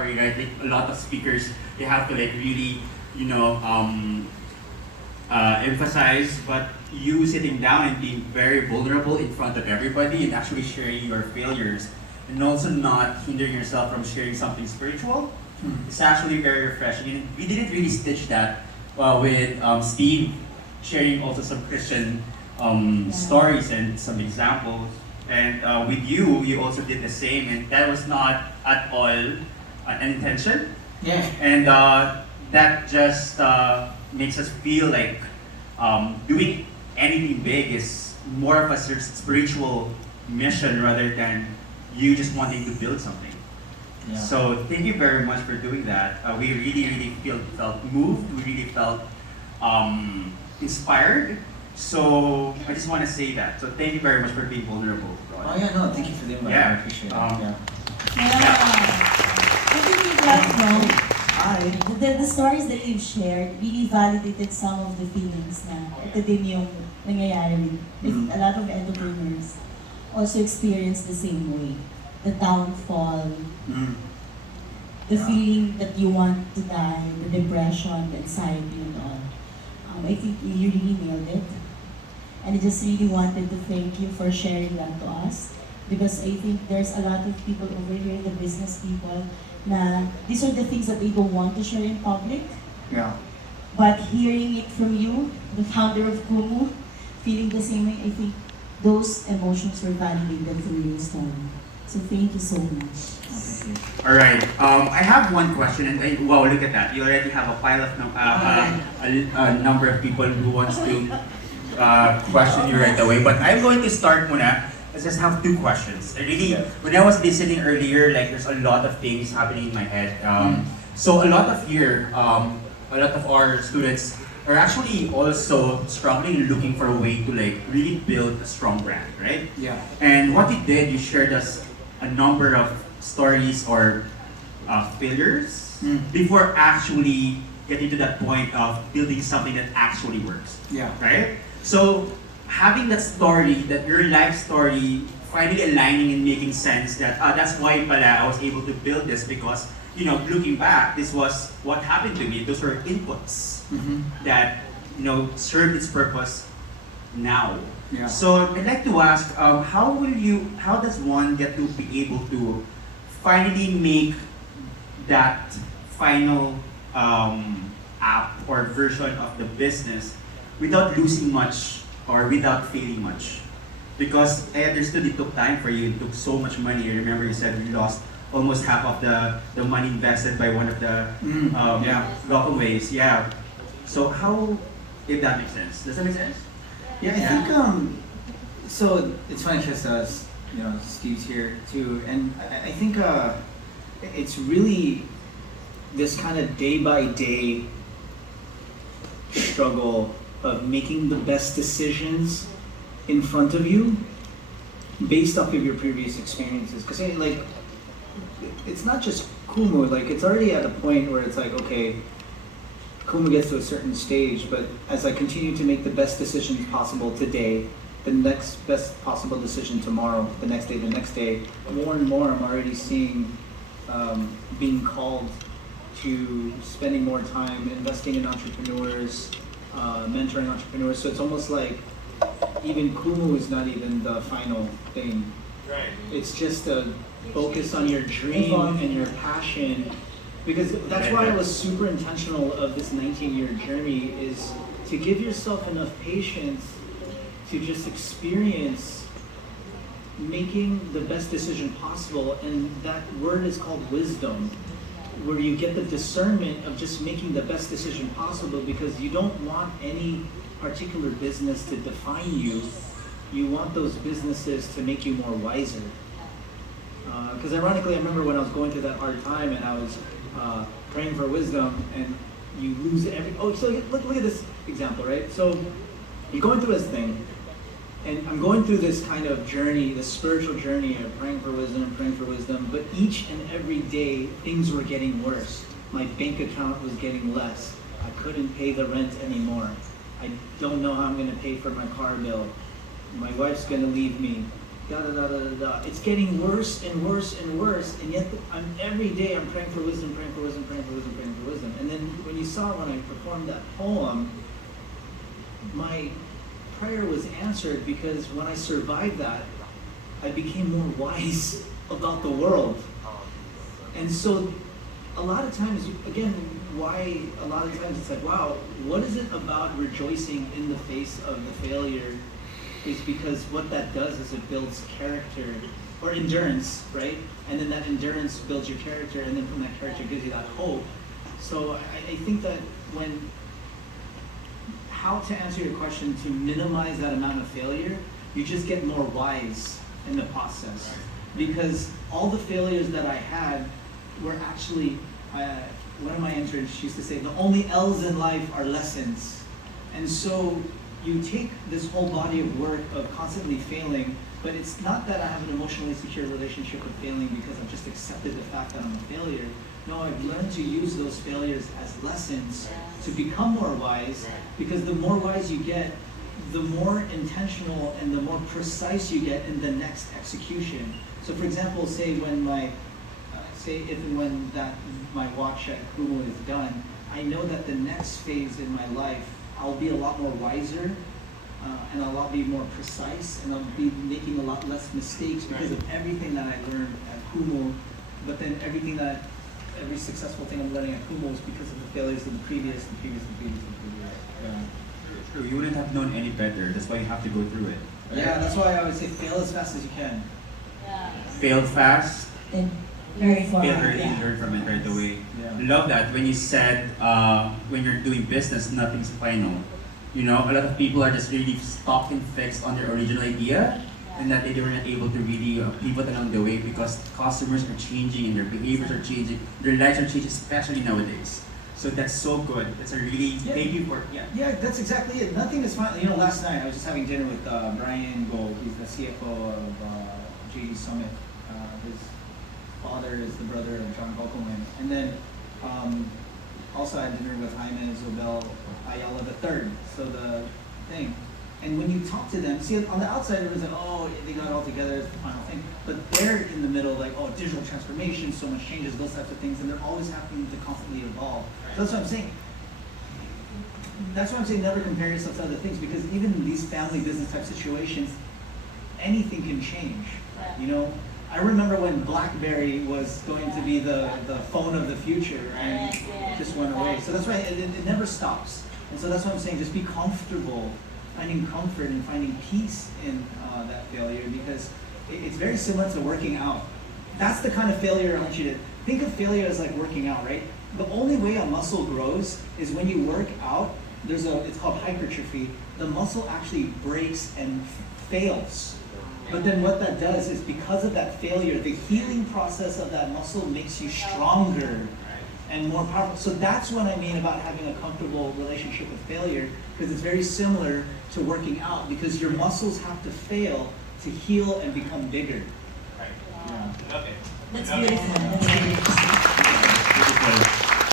right? Like a lot of speakers, they have to like really, you know, emphasize, but you sitting down and being very vulnerable in front of everybody and actually sharing your failures and also not hindering yourself from sharing something spiritual, it's actually very refreshing. And we didn't really stitch that with Steve sharing also some Christian stories and some examples. And with you, you also did the same, and that was not at all an intention. Yeah. And that just makes us feel like doing anything big is more of a spiritual mission rather than you just wanting to build something. Yeah. So thank you very much for doing that. We really felt moved. We really felt inspired. So I just want to say that. So thank you very much for being vulnerable. Oh yeah, no, thank you for the invite. Yeah. I appreciate it. Yeah. I think you guys know, the stories that you've shared really validated some of the feelings na ito din yung nangyayari. A lot of entrepreneurs also experience the same way. The downfall, the feeling that you want to die, the depression, the anxiety and all. I think you really nailed it. And I just really wanted to thank you for sharing that to us. Because I think there's a lot of people over here, the business people, na these are the things that they don't want to share in public. Yeah. But hearing it from you, the founder of Kumu, feeling the same way, I think those emotions were validated through your story. So thank you so much. All right. I have one question, and wow, look at that! You already have a pile of a number of people who wants to question you right away. But I'm going to start muna. I just have two questions. I really, when I was listening earlier, like there's a lot of things happening in my head. So a lot of our students are actually also struggling, looking for a way to like really build a strong brand, right? Yeah. And what you did, you shared us a number of stories or failures before actually getting to that point of building something that actually works. Yeah. Right? So having that story, that your life story, finally aligning and making sense that that's why pala I was able to build this because, you know, looking back, this was what happened to me. Those were inputs that, you know, served its purpose now. Yeah. So I'd like to ask, how does one get to be able to finally make that final app or version of the business without losing much or without failing much? Because I understood it took time for you, it took so much money. I remember you said you lost almost half of the money invested by one of the walkaways. Yeah. So how, if that makes sense? Does that make sense? Yeah, I think so it's funny because you know, Steve's here too, and I think it's really this kind of day by day struggle of making the best decisions in front of you based off of your previous experiences. Because like, it's not just Kumu, like it's already at a point where it's like, okay, Kumu gets to a certain stage, but as I continue to make the best decisions possible today, the next best possible decision tomorrow, the next day, more and more I'm already seeing being called to spending more time investing in entrepreneurs, mentoring entrepreneurs. So it's almost like even Kumu is not even the final thing. Right. It's just a focus on your dream and your passion. Because that's why I was super intentional of this 19-year journey, is to give yourself enough patience to just experience making the best decision possible. And that word is called wisdom, where you get the discernment of just making the best decision possible, because you don't want any particular business to define you. You want those businesses to make you more wiser. Because ironically, I remember when I was going through that hard time and I was praying for wisdom, and you lose every. Oh, so look at this example, right? So you're going through this thing, and I'm going through this kind of journey, this spiritual journey of praying for wisdom, but each and every day things were getting worse. My bank account was getting less. I couldn't pay the rent anymore. I don't know how I'm going to pay for my car bill. My wife's going to leave me. da da da da da da. It's getting worse and worse and worse, and yet every day I'm praying for wisdom, praying for wisdom, praying for wisdom, praying for wisdom. And then when you saw when I performed that poem, my prayer was answered because when I survived that, I became more wise about the world. And so a lot of times, again, why a lot of times it's like, wow, what is it about rejoicing in the face of the failure? Is because what that does is it builds character or endurance, right? And then that endurance builds your character, and then from that character gives you that hope. So I think that how to answer your question, to minimize that amount of failure, you just get more wise in the process. Because all the failures that I had were actually, one of my interns used to say, the only L's in life are lessons. And so you take this whole body of work of constantly failing, but it's not that I have an emotionally secure relationship with failing because I've just accepted the fact that I'm a failure. No, I've learned to use those failures as lessons to become more wise, because the more wise you get, the more intentional and the more precise you get in the next execution. So for example, say when my watch at Kumu is done, I know that the next phase in my life, I'll be a lot more wiser, and I'll a lot be more precise, and I'll be making a lot less mistakes because of everything that I learned at Kumu. But then every successful thing I'm learning at Kumu is because of the failures of the previous. Yeah. True. You wouldn't have known any better. That's why you have to go through it. Right? Yeah, that's why I always say fail as fast as you can. Yeah. Fail fast. Then learn from Fail it. early, Yeah. learn from it right away. Yeah. Love that when you said when you're doing business, nothing's final. You know, a lot of people are just really stuck and fixed on their original idea, and that they were not able to really pivot along the way because customers are changing and their behaviors are changing, their lives are changing, especially nowadays. So that's so good. That's a really thank you for Yeah, that's exactly it. Nothing is final. You know, last night I was just having dinner with Brian Gold. He's the CFO of JD Summit. His father is the brother of John Volkelman. And then also I had dinner with Jaime Zobel Ayala III. So the thing. And when you talk to them, see on the outside everyone's like, oh, they got it all together, it's the final thing. But they're in the middle, like, oh, digital transformation, so much changes, those types of things, and they're always having to constantly evolve. So that's what I'm saying. That's why I'm saying never compare yourself to other things, because even in these family business type situations, anything can change. You know, I remember when BlackBerry was going to be the phone of the future, and it just went away. So that's why it never stops. And so that's what I'm saying, just be comfortable, finding comfort and finding peace in that failure, because it's very similar to working out. That's the kind of failure I want you to think of failure as, like working out, right? The only way a muscle grows is when you work out. It's called hypertrophy. The muscle actually breaks and fails. But then what that does is, because of that failure, the healing process of that muscle makes you stronger and more powerful. So that's what I mean about having a comfortable relationship with failure, because it's very similar to working out, because your muscles have to fail to heal and become bigger. Right. Yeah. Love it. That's Love it. beautiful. That's beautiful. Beautiful.